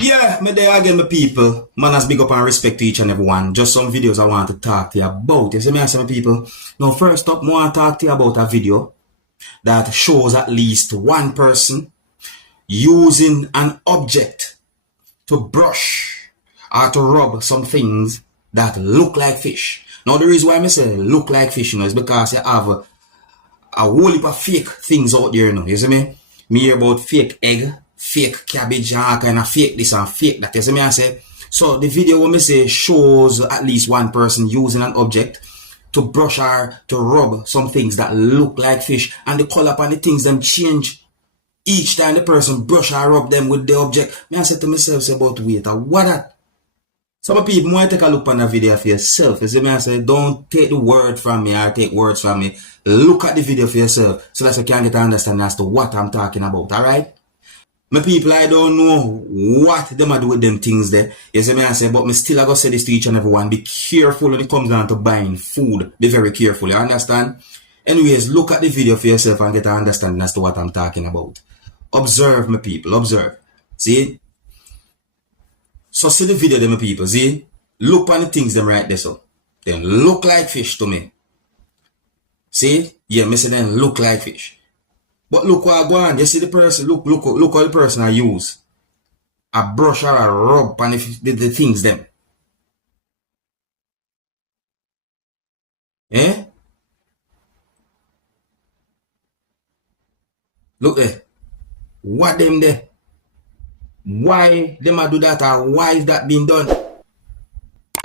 Yeah, me there again, my people. Manners, big up and respect to each and every one. Just some videos I want to talk to you about. You see me, I say, my people. Now, first up, I want to talk to you about a video that shows at least one person using an object to brush or to rub some things that look like fish. Now, the reason why I say look like fish, is because you have a whole heap of fake things out there, you see me? Me hear about fake egg, fake cabbage, and all kind of fake this and fake that, you see me? I say, so the video when me say shows at least one person using an object to brush or to rub some things that look like fish, and the color upon the things them change each time the person brush or rub them with the object. Me I say to myself, say about wait, what that? Some people might take a look on the video for yourself. You see me, I say, don't take the word from me or take words from me. Look at the video for yourself so that you can get an understanding as to what I'm talking about, alright? My people, I don't know what them do with them things there. You see me, I say, but me still I gotta say this to each and everyone. Be careful when it comes down to buying food. Be very careful, you understand? Anyways, look at the video for yourself and get an understanding as to what I'm talking about. Observe, my people, observe. See? So see the video them people, see? Look on the things them right there so. Then look like fish to me. See? Yeah, me say then look like fish. But look what I go on. You see the person, look how the person I use. A brush or a rub on the things them. Eh? Look there. What them there? Why them a do that or why is that being done?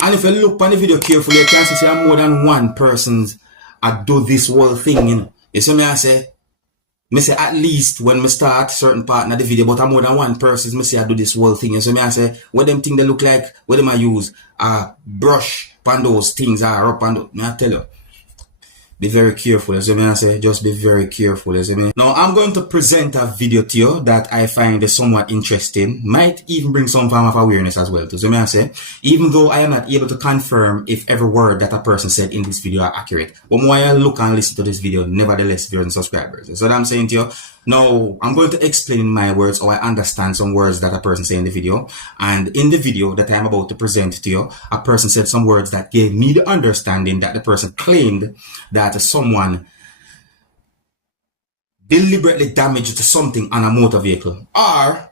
And if you look on the video carefully, you can see more than one person's I do this whole thing, you know. You see me I say at least when me start certain part of the video, but I'm more than one person, me say I do this whole thing. You see me I say what them thing they look like, what them I use, brush on those things or up on those. I tell you. Be very careful, as I say, just be very careful, as I mean. Now, I'm going to present a video to you that I find is somewhat interesting, might even bring some form of awareness as well, to I say, even though I am not able to confirm if every word that a person said in this video are accurate. But more I look and listen to this video, nevertheless, viewers and subscribers. That's what I'm saying to you. Now, I'm going to explain in my words how I understand some words that a person said in the video. And in the video that I'm about to present to you, a person said some words that gave me the understanding that the person claimed that someone deliberately damaged something on a motor vehicle, or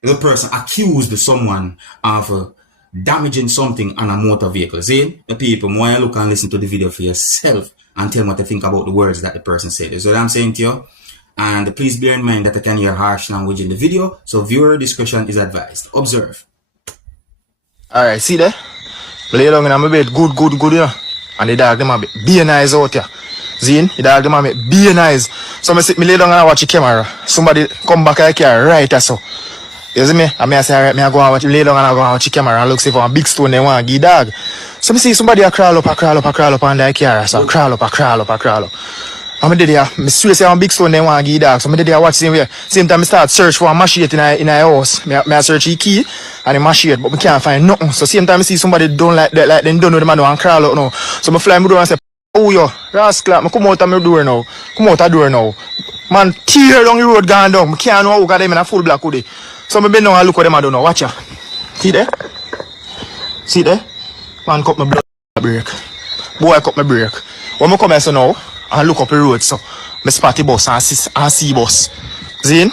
the person accused someone of damaging something on a motor vehicle. See, the people, why you look and listen to the video for yourself and tell me what you think about the words that the person said. Is what I'm saying to you. And please bear in mind that I can hear harsh language in the video, so viewer discretion is advised. Observe. Alright, see there? Lay down in my bed, good, you know. And the dog them a be nice out here. Zine, the dog them a be nice. So me lay down and I watch the camera. Somebody come back like here, right or so. You see me? And I say, alright, I go and watch, lay down and I go and watch the camera and look see for a big stone they want to give dog. So me see somebody a crawl up on the here. So crawl up. And I did here, I swear say I'm big stone they want to give dog. So I did here watch same way. Same time I start search for a machete in a house. I search the key and the machete, but I can't find nothing. So same time I see somebody done like that, like them don't know the man and crawl out now. So I fly my door and say, oh yo, rascal, I come out of my door now. Man, tear down the road gone down. I can't know how got them in a full black hoodie. So I bend down and look what them I do now. Watch ya. See there? Man cut my brake. Boy cut my brake. When I come here so now, and look up the road, so I spot the bus and see bus. Zine?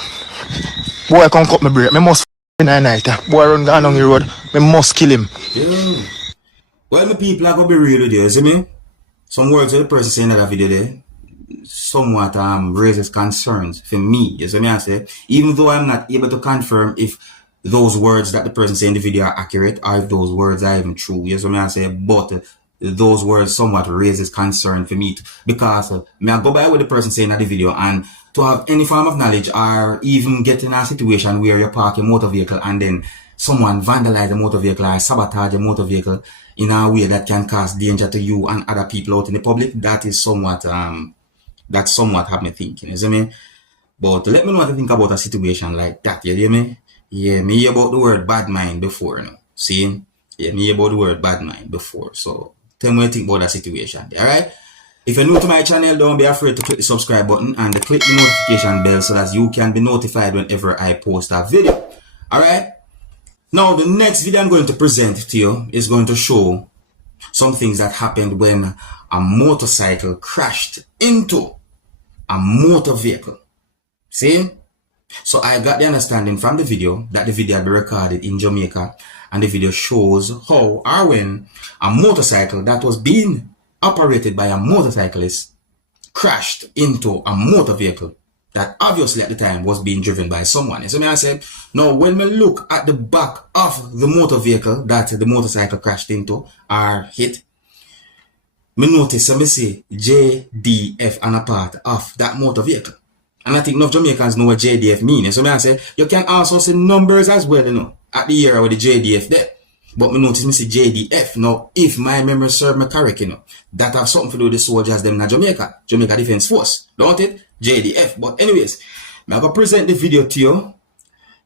Boy, come cut my brake. I must in the night. Boy, run down the road. I must kill him. Yeah. Well, my people are going to be real with you, see me? Some words that the person saying in that video there somewhat raises concerns for me, you see me I say? Even though I'm not able to confirm if those words that the person saying in the video are accurate or if those words are even true, you see me I say? But those words somewhat raises concern for me because may I go by what the person saying in the video, and to have any form of knowledge or even get in a situation where you park a motor vehicle and then someone vandalize a motor vehicle or sabotage a motor vehicle in a way that can cause danger to you and other people out in the public, that is somewhat have me thinking, you see me? But let me know what you think about a situation like that, you hear me? Yeah, me hear about the word bad mind before, you know? See? Yeah, me hear about the word bad mind before, so tell me what you think about that situation, alright? If you're new to my channel, don't be afraid to click the subscribe button and click the notification bell so that you can be notified whenever I post a video. Alright? Now, the next video I'm going to present to you is going to show some things that happened when a motorcycle crashed into a motor vehicle. See? So I got the understanding from the video that the video had been recorded in Jamaica, and the video shows how or when a motorcycle that was being operated by a motorcyclist crashed into a motor vehicle that obviously at the time was being driven by someone. So I said, now when we look at the back of the motor vehicle that the motorcycle crashed into or hit, me notice, me see JDF on a part of that motor vehicle. And I think enough Jamaicans know what JDF means. So I say, you can also see numbers as well, you know, at the area with the JDF there. But me notice me see JDF. Now, if my memory serves me correct, you know, that have something to do with the soldiers them in Jamaica. Jamaica Defense Force, don't it? JDF. But anyways, I'm going to present the video to you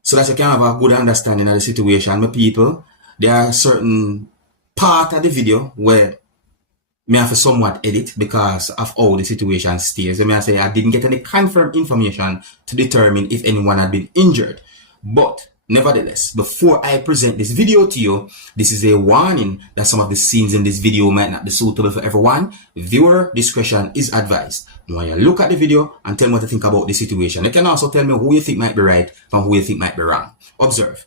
so that you can have a good understanding of the situation. My people, there are certain part of the video where me have to somewhat edit because of how the situation stays. I say I didn't get any confirmed information to determine if anyone had been injured. But nevertheless, before I present this video to you, this is a warning that some of the scenes in this video might not be suitable for everyone. Viewer discretion is advised. Now you look at the video and tell me what you think about the situation. You can also tell me who you think might be right and who you think might be wrong. Observe.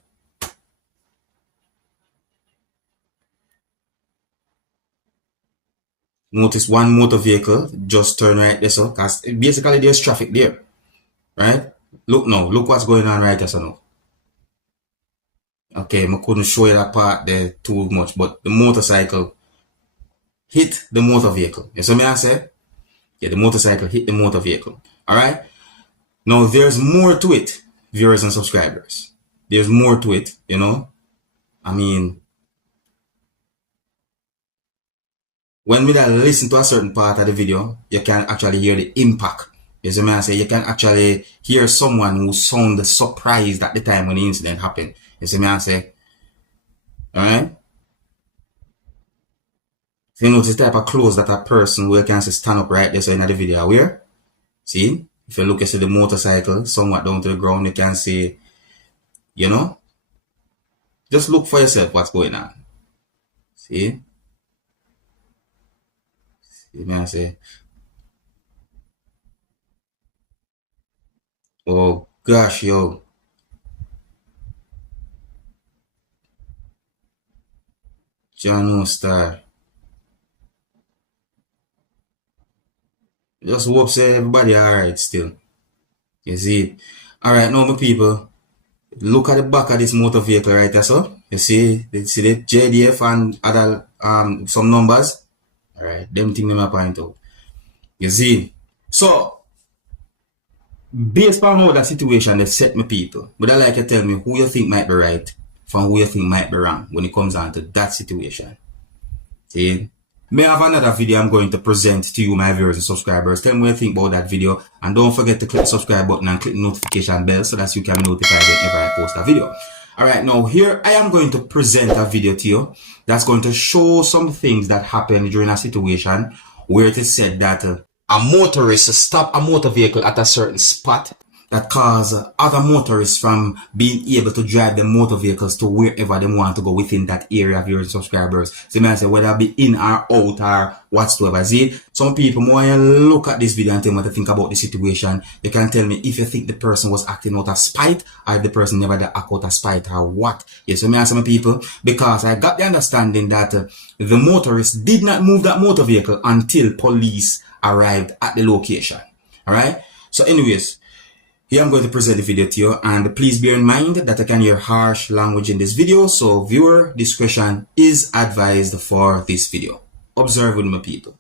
Notice one motor vehicle just turn right there, so because basically there's traffic there, right? Look now, look what's going on right there, so now. Okay, I couldn't show you that part there too much, but the motorcycle hit the motor vehicle. You see me I say? Yeah, the motorcycle hit the motor vehicle. Alright? Now there's more to it, viewers and subscribers. There's more to it, you know? I mean, when we listen to a certain part of the video, you can actually hear the impact. As a man say, you can actually hear someone who sounded surprised at the time when the incident happened. As a man say, alright? So you notice the type of clothes that a person where you can see stand up right there, so in the video where? See? If you look at the motorcycle somewhat down to the ground, you can see, you know? Just look for yourself what's going on. See? You may say, oh gosh, yo. John Star. Just hope say everybody alright still. You see? Alright, now my people, look at the back of this motor vehicle right there, so. You see the JDF and other some numbers. Alright, them thing them I point out. You see? So, based on how that situation they set me people, would I like to tell me who you think might be right from who you think might be wrong when it comes down to that situation. See? May I have another video I'm going to present to you, my viewers and subscribers. Tell me what you think about that video. And don't forget to click the subscribe button and click the notification bell so that you can be notified whenever I post a video. Alright, now here I am going to present a video to you that's going to show some things that happened during a situation where it is said that a motorist stopped a motor vehicle at a certain spot that caused other motorists from being able to drive the motor vehicles to wherever they want to go within that area of your subscribers. So you might say whether it be in or out or whatsoever. See, some people when you look at this video and tell me what to think about the situation, you can tell me if you think the person was acting out of spite or if the person never did act out of spite or what. Yes, so me ask some people because I got the understanding that the motorist did not move that motor vehicle until police arrived at the location. Alright? So anyways, here I'm going to present the video to you, and please bear in mind that I can hear harsh language in this video, so viewer discretion is advised for this video. Observe with my people.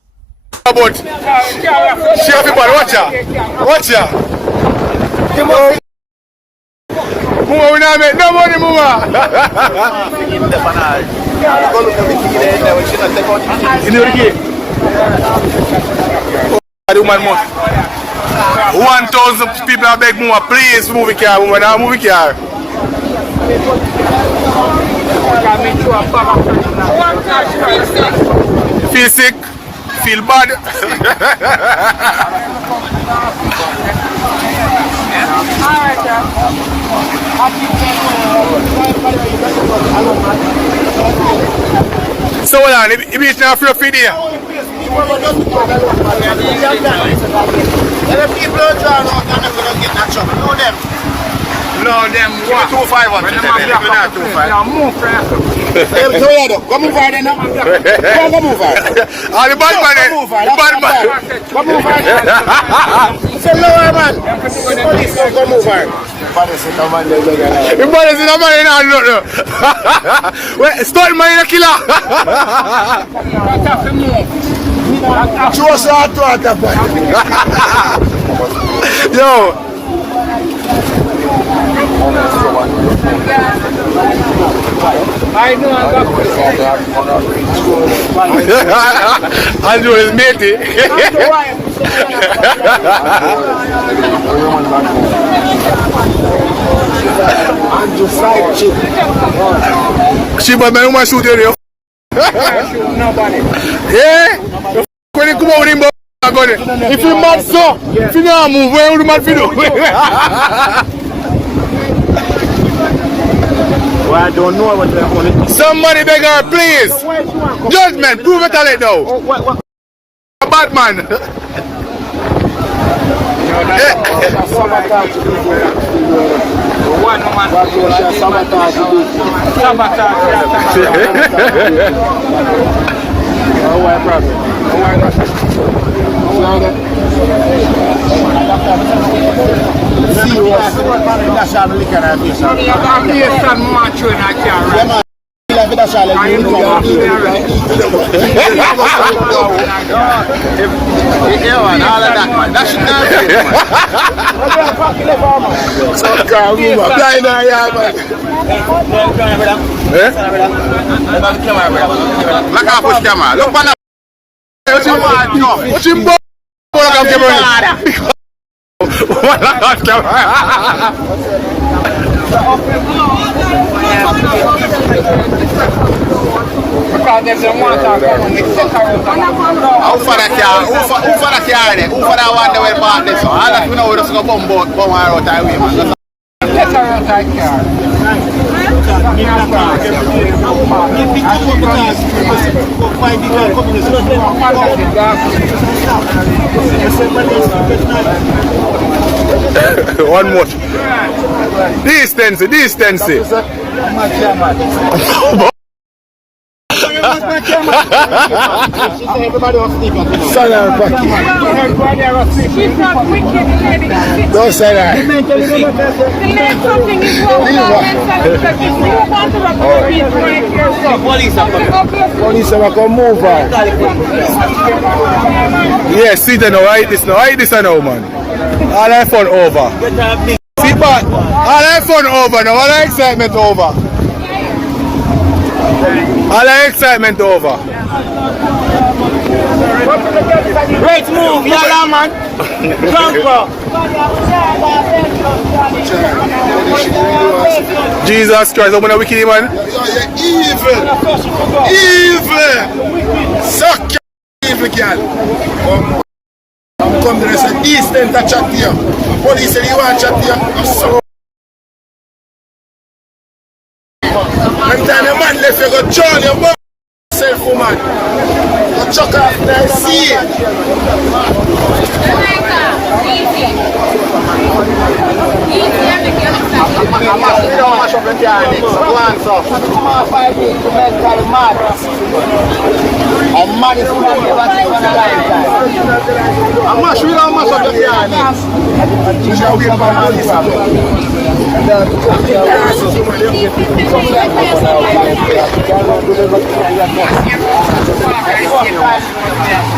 About share everybody, watch ya. Watch ya. Move, we not make no money, move. You know the game? The woman must. 1,000 people are beg move, please move the car, woman, now move the car. Feel sick, feel bad. So hold on, if it's not free for there. The people don't draw out and they're going to get that shot. Know them. No, them what? 2-5 on them. They're not 2-5. No, move fast. So yeah, come over there now. Come over. Ah, the bad man. The bad man. Come over there. Say lower man. The police don't come over. The police in the man. The police in the man. Wait, start man in a killer. Show us how to attack. Yo. I know I got Andrew is matey. Andrew side chick. She but man want shoot you. nobody. Yeah. When you come out with him, if you mad so, if you don't move, where would you mad for do? Well, I don't know what they're calling. Somebody beg her, please. Judgment, prove it a now. A bad man. Because there's a one talk on the How far that car? Who for that car there? Who for that one that will park this? All that we know we just go bomb out that way, man. Take her out that car. One more. Decency. Everybody was sleeping. She's not wicked, lady. Don't say that. Something is wrong with our mental because if you want to report people right here, so Police are going to move her. Yeah, see the now, I hide this now, man. All that fun over. See, but all that fun over now, all that excitement over. All that excitement over. Great move, yeah, man. Jesus Christ, I'm gonna wicked man. Evil. Suck your evil girl. Come to the East End to chat to you. Police said you want to chat to you. I'm so. Every time a man left you go join your mom self woman. Go chuck off the sea. I'm mash up the car next. Glance off. I'm mad as fuck. I'm mash up the car next. You shall wait for police.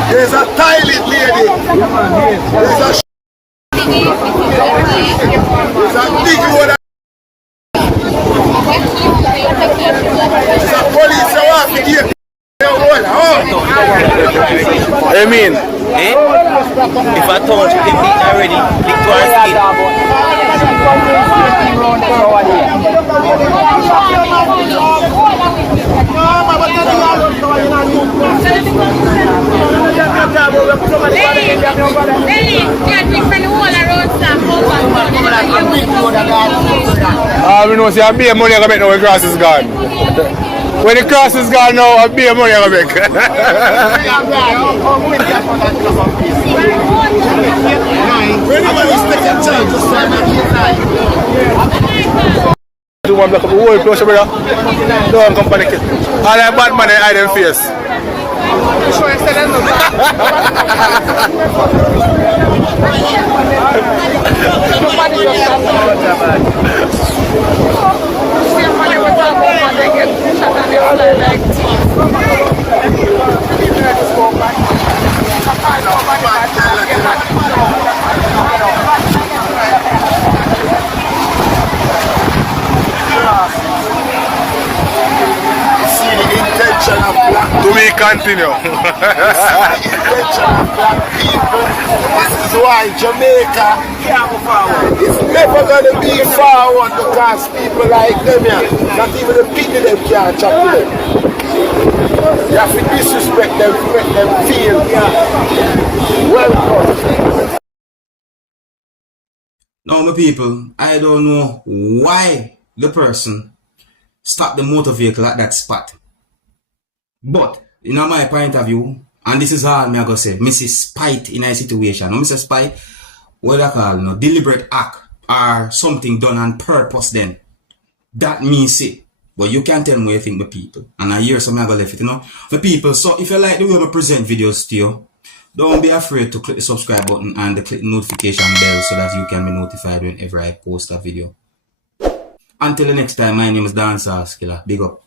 There's a toilet lady. There's a big load of there's a police that want to give I mean, if I told you the meat already, lick to our I don't know know say a beer money I gonna make now when grass is gone. When the grass is gone now, a beer money I gonna make. Do one block up the whole close, brother. No one come panic it. All that bad man they hide them face. Do we continue? This is why Jamaica is never going to be forward because people like them here, not even the people them can't chat to them. You have to disrespect them to make them feel welcome. Now, my people, I don't know why the person stopped the motor vehicle at that spot. But, in my point of view, and this is all me I go say, me see spite in a situation. No, me say spite, what I call, no, deliberate act or something done on purpose then. That means it. But you can't tell me what you think, my people. And I hear some I go left it, you know. My people, so if you like the way I present videos to you, don't be afraid to click the subscribe button and click the notification bell so that you can be notified whenever I post a video. Until the next time, my name is Dancehall Skilla. Big up.